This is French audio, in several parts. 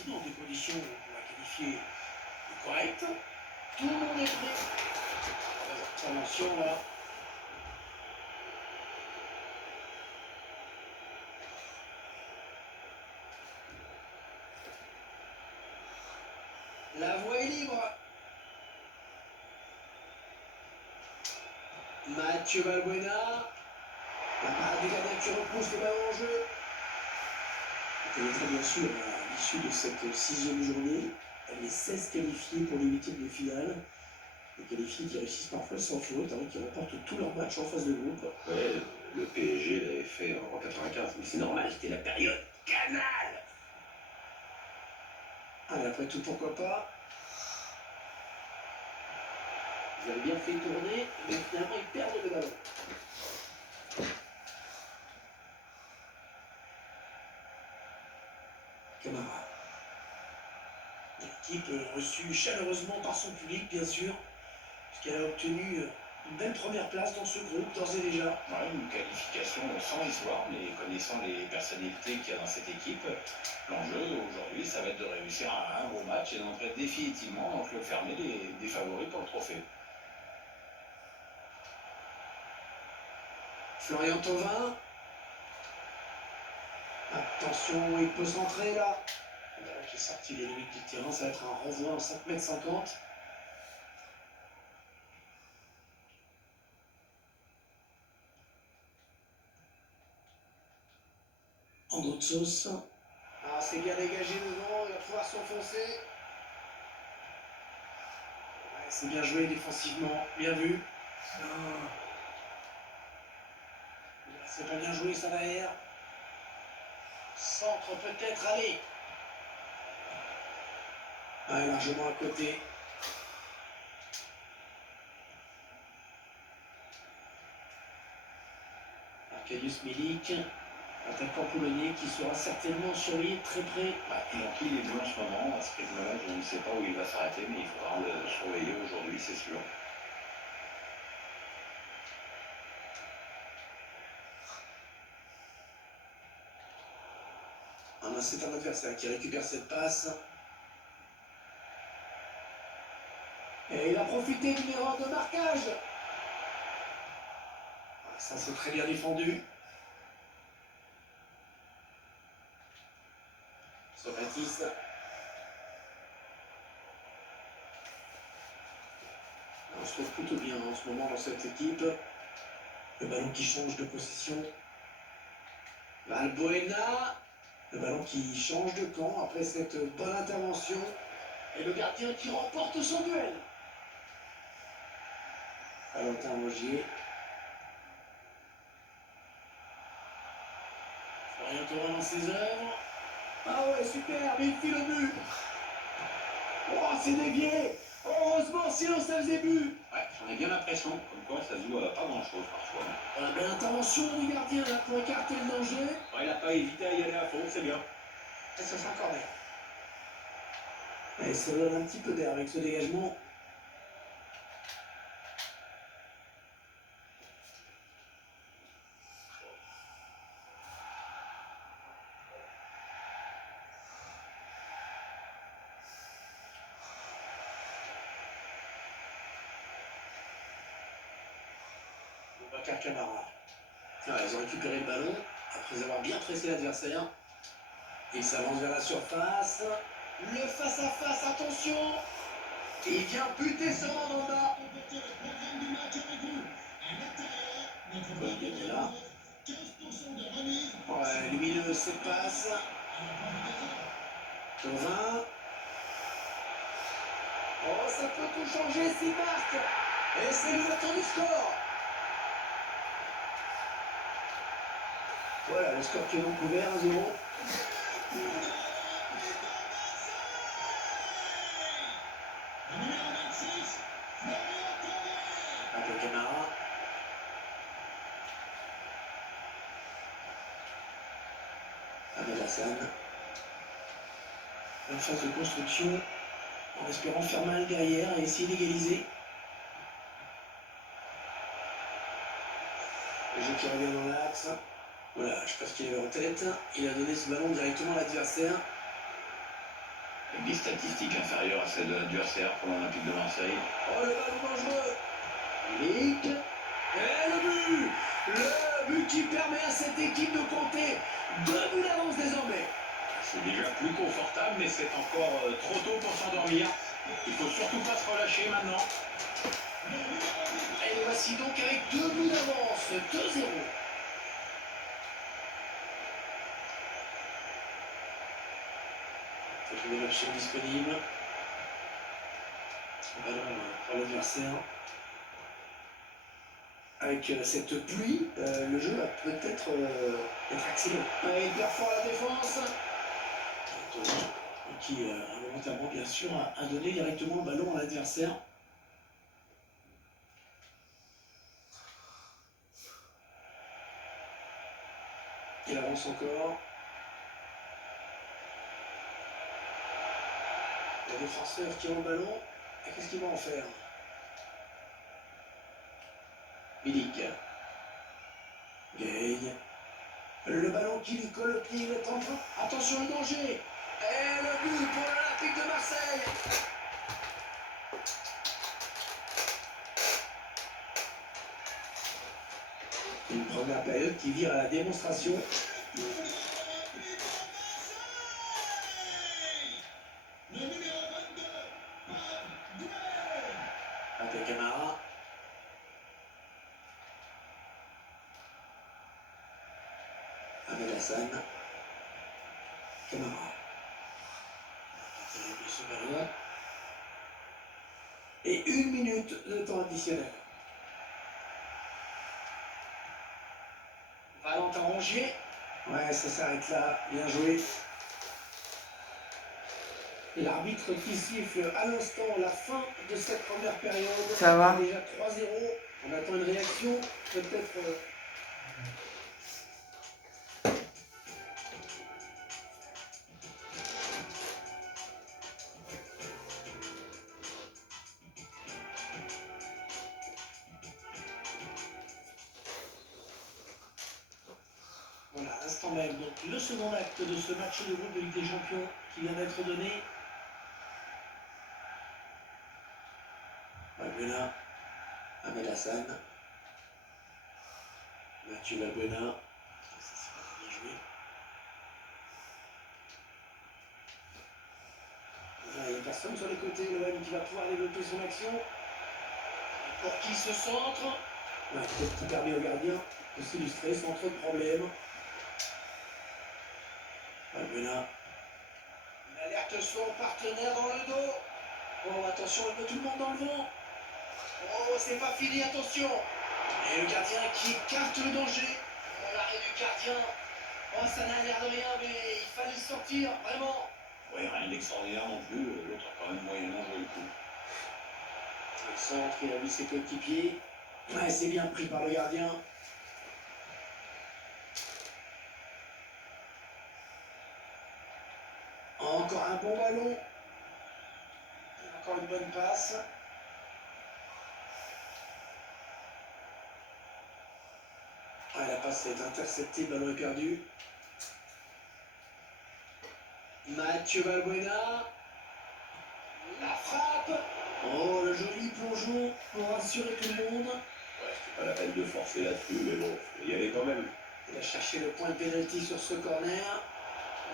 partie dans des conditions qu'on va qualifier de correctes. Tout le monde est prêt. Attention là. La voie est libre. Mathieu Valbuena. La parade des gardiens qui repousse le ballon en jeu. Vous connaîtrez bien sûr à l'issue de cette 6e journée les 16 qualifiés pour les 8e de finale. Les qualifiés qui réussissent parfois sans faute, qui remportent tous leurs matchs en phase de groupe. Ouais, le PSG l'avait fait en 95, mais C'est normal, c'était la période canal. Ah, mais après tout, pourquoi pas. Ils avaient bien fait tourner, mais finalement ils perdent le ballon. Camara. L'équipe reçue chaleureusement par son public, bien sûr, puisqu'elle a obtenu une belle première place dans ce groupe, d'ores et déjà. Ouais, une qualification sans histoire, mais connaissant les personnalités qu'il y a dans cette équipe, l'enjeu aujourd'hui, ça va être de réussir un gros match et d'entrer définitivement dans le club fermé des favoris pour le trophée. Florian Thauvin. Attention, il peut s'entrer là. Voilà qui est sorti les limites du terrain, ça va être un renvoi en 5,50 m. En d'autres sauce. Ah, c'est bien dégagé devant, il va pouvoir s'enfoncer. Ouais, c'est bien joué défensivement, bien vu. C'est pas bien joué, ça va air. Centre peut-être, allez. Ah, largement à côté. Arkadiusz Milik, attaquant polonais qui sera certainement surveillé de très près. Donc il est bon en ce moment, à ce rythme-là, je ne sais pas où il va s'arrêter, mais il faudra le surveiller aujourd'hui, c'est sûr. C'est un adversaire qui récupère cette passe. Et il a profité d'une erreur de marquage. Ça, c'est très bien défendu. Socratis. On se trouve plutôt bien en ce moment dans cette équipe. Le ballon qui change de position. Valbuena. Le ballon qui change de camp après cette bonne intervention. Et le gardien qui remporte son duel. Valentin Rogier. Florian Thauvin dans ses œuvres. Ah ouais, super, mais il file au but. Oh, c'est dévié. Heureusement, sinon ça faisait but. Ouais, j'en ai bien l'impression, comme quoi ça se joue à pas grand-chose parfois. Voilà, belle intervention du gardien là, pour écarter le danger. Ouais, il n'a pas hésité à y aller à fond, c'est bien. Et ça sera corner. Et ça donne un petit peu d'air avec ce dégagement. Boubacar Camara. Ils ont récupéré le ballon après avoir bien pressé l'adversaire. Il s'avance vers la surface. Le face-à-face, attention. Et il vient buter son Mandanda. Là. Ouais, lumineux cette passe. Thauvin. Oh, ça peut tout changer s'il marque. Et c'est l'ouverture du score. Voilà, le score qui est couvert, 1-0. Avec Camara. Ahmed Hassan. En phase de construction, en espérant faire mal derrière et essayer d'égaliser. Le jeu qui revient dans l'axe. Voilà, je sais pas ce qu'il avait en tête. Il a donné ce ballon directement à l'adversaire. Avec des statistiques inférieures à celles de l'adversaire pour l'Olympique de Marseille. Oh, le ballon dangereux. Milik. Et le but. Le but qui permet à cette équipe de compter 2 buts d'avance désormais. C'est déjà plus confortable, mais c'est encore trop tôt pour s'endormir. Il faut surtout pas se relâcher maintenant. Et les voici donc avec 2 buts d'avance, 2-0. Il faut trouver l'option disponible. Ballon pour l'adversaire. Avec cette pluie, le jeu va peut-être être accéléré. Et il perd fort la défense. Qui, involontairement, bien sûr, a donné directement le ballon à l'adversaire. Il avance encore. Le défenseur qui a le ballon. Et qu'est-ce qu'il va en faire? Milik. Gagne. Le ballon qui lui colle au pied, il est en train. Attention, le danger. Et le but pour l'Olympique de Marseille. Une première période qui vire à la démonstration. Avec Camara. Avec Hassan. Camara. Ce ballon. Et 1 minute de temps additionnel. Valentin Rongier. Ouais, ça s'arrête là. Bien joué. L'arbitre qui siffle à l'instant la fin de cette première période. Ça va. Déjà 3-0. On attend une réaction. Peut-être. Voilà, à l'instant même. Donc le second acte de ce match de groupe de Ligue des Champions qui vient d'être donné. Valbuena. Ahmed Hassan. Mathieu Valbuena. Ça, c'est pas bien joué. Voilà, il n'y a personne sur les côtés. L'OM qui va pouvoir développer son action. Pour qui se centre. Ouais, peut-être qui permet au gardien de s'illustrer sans trop de problèmes. Valbuena. Il alerte son partenaire dans le dos. Oh, attention, il met tout le monde dans le vent. Oh, c'est pas fini, attention. Et le gardien qui écarte le danger. Oh, l'arrêt du gardien. Oh, ça n'a l'air de rien, mais il fallait sortir, vraiment. Ouais, rien d'extraordinaire non plus. L'autre a quand même moyennement joué le coup. Le centre, il a vu ses coéquipiers. Ouais, c'est bien pris par le gardien. Encore un bon ballon. Encore une bonne passe. Ah, la passe est interceptée, le ballon est perdu. Mathieu Valbuena. La frappe. Oh, le joli plongeon pour rassurer tout le monde. Ouais, c'est pas la peine de forcer là-dessus, mais bon, faut y aller quand même. Il a cherché le point de pénalty sur ce corner.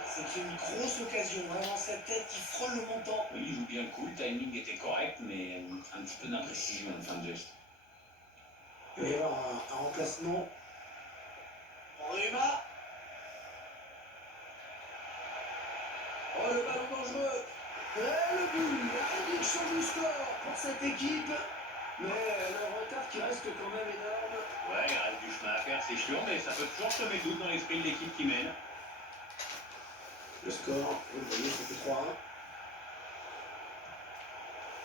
C'est une grosse occasion, vraiment cette tête qui frôle le montant. Oui, il joue bien le coup, le timing était correct, mais un petit peu d'imprécision en fin de geste. Il va y avoir un remplacement. Ruma. Oh, le ballon dangereux. Et le but, la réduction du score pour cette équipe. Mais le retard qui reste quand même énorme. Ouais, il reste du chemin à faire, c'est chiant, mais ça peut toujours semer doute dans l'esprit de l'équipe qui mène. Le score, vous le voyez, c'était 3-1.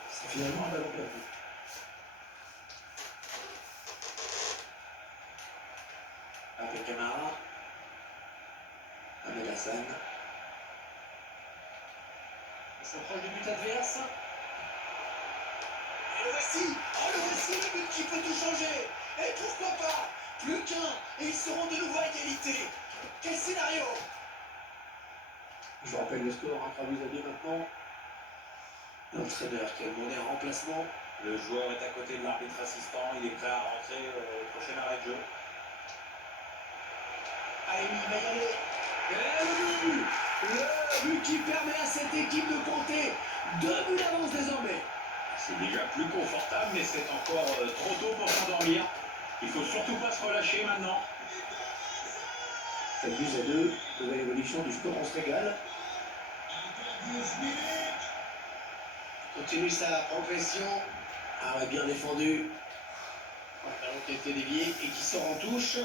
C'est finalement un ballon perdu. Avec Camara. Ahmed Hassan. On s'approche du but adverse. Et le voici. Oh, le voici, le but qui peut tout changer. Et pourquoi pas. Plus qu'un. Et ils seront de nouveau à égalité. Quel scénario. Je vous rappelle le score, 3 buts à 2 maintenant. L'entraîneur qui a demandé un remplacement. Le joueur est à côté de l'arbitre assistant, il est prêt à rentrer au prochain arrêt de jeu. Allez, il va y aller. Et le but qui permet à cette équipe de compter 2 buts d'avance désormais. C'est déjà plus confortable, mais c'est encore trop tôt pour s'endormir. Il faut surtout pas se relâcher maintenant. 7 buts à 2, nouvelle évolution du score, on se régale. Continue sa progression. Ah ouais, bien défendu. Ouais, ballon qui a été dévié et qui sort en touche.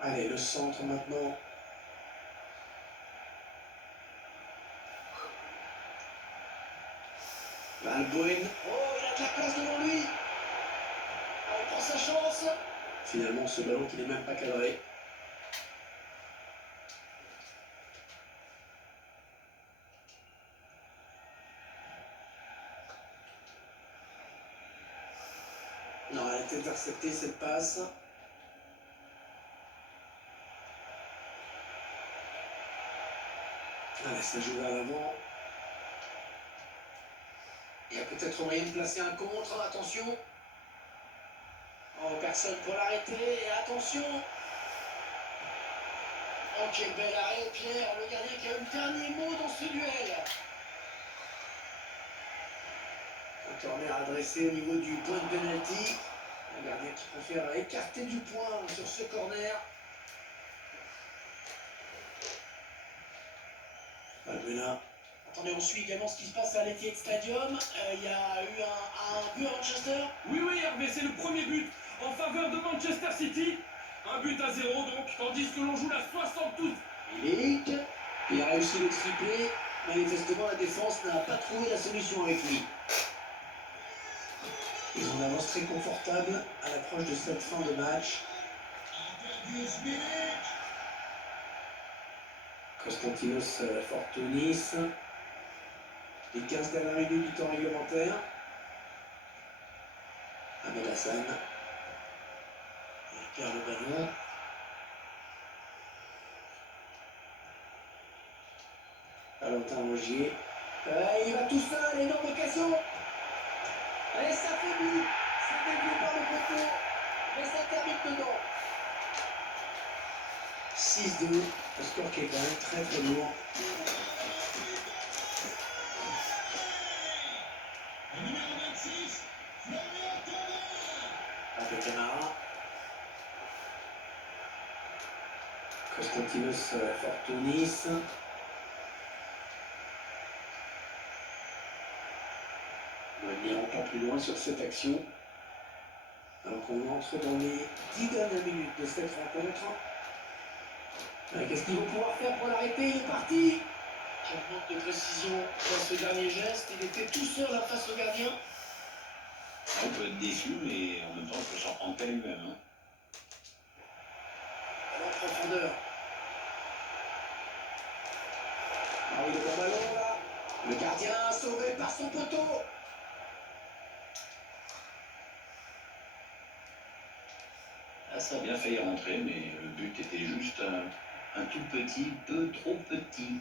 Allez, le centre maintenant. Valbuena. Oh, il a de la place devant lui. Ah, il prend sa chance. Finalement, ce ballon qui n'est même pas cadré. Non, elle a été interceptée cette passe. Allez, ça joue vers l'avant. Il y a peut-être moyen de placer un contre. Attention. Oh, personne pour l'arrêter. Et attention. Oh, quel bel arrêt, Pierre. Le gardien qui a eu le dernier mot dans ce duel. Un corner adressé au niveau du point de pénalty. Le gardien qui préfère écarter du point sur ce corner. Valbuena. Attendez, on suit également ce qui se passe à l'Etihad Stadium. Il y a eu un but à Manchester. Oui, Hervé, c'est le premier but en faveur de Manchester City. Un but à 0 donc, tandis que l'on joue la 72. Milik, il a réussi le triplé. Manifestement, la défense n'a pas trouvé la solution avec lui. Ils ont une avance très confortable à l'approche de cette fin de match. Konstantinos Fortounis. Les 15 dernières minutes du temps réglementaire. Ahmed Hassan. Il perd le ballon. Valentin Rongier. Il va tout seul, énorme occasion. Et ça fait but. C'est dévié par le poteau. Mais ça termine dedans. 6-2. Le score qui est quand même très très lourd. Avec Camara. Konstantinos Fortounis. On va venir encore plus loin sur cette action. Alors qu'on entre dans les 10 dernières minutes de cette rencontre. Qu'est-ce qu'ils vont pouvoir faire pour l'arrêter? Il est parti. Quel manque de précision dans ce dernier geste. Il était tout seul face au gardien. On peut être déçu, mais en même temps, on peut s'en prendre qu'à lui-même. Hein. En profondeur. Ah oui, le bon ballon là. Le gardien sauvé par son poteau. Ah, ça a bien failli rentrer, mais le but était juste un tout petit peu trop petit.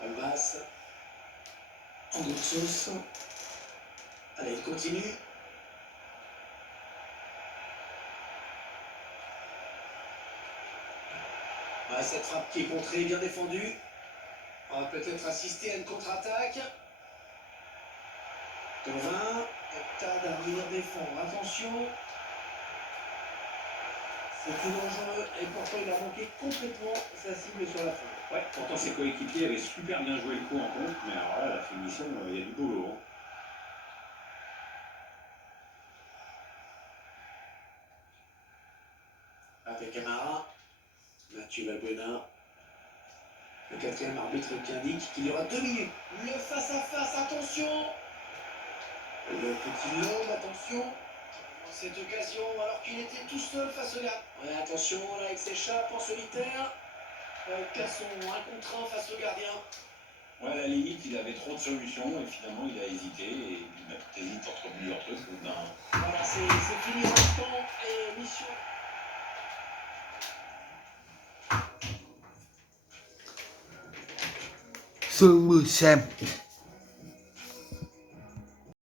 Almas. En goût de sauce. Allez, il continue. Ah, cette frappe qui est contrée, bien défendue. On va peut-être assister à une contre-attaque. Thauvin. Heptad à venir défendre. Attention. C'est tout dangereux et pourtant il a manqué complètement sa cible sur la fin. Ouais, pourtant ses coéquipiers avaient super bien joué le coup en contre, mais alors là, la finition, il y a du boulot. Hein. Avec Camara, Mathieu Valbuena. Le quatrième arbitre qui indique qu'il y aura 2 minutes. Le face-à-face, attention. Le petit homme, attention. Dans cette occasion, alors qu'il était tout seul face au gardien. Ouais, attention, là, il s'échappe en solitaire. Casson, un contre un face au gardien. Ouais, à la limite, il avait trop de solutions et finalement, il a hésité. Et puis, bah, tu hésites entre plusieurs trucs. Ben... Voilà, c'est fini l'instant et mission. solution.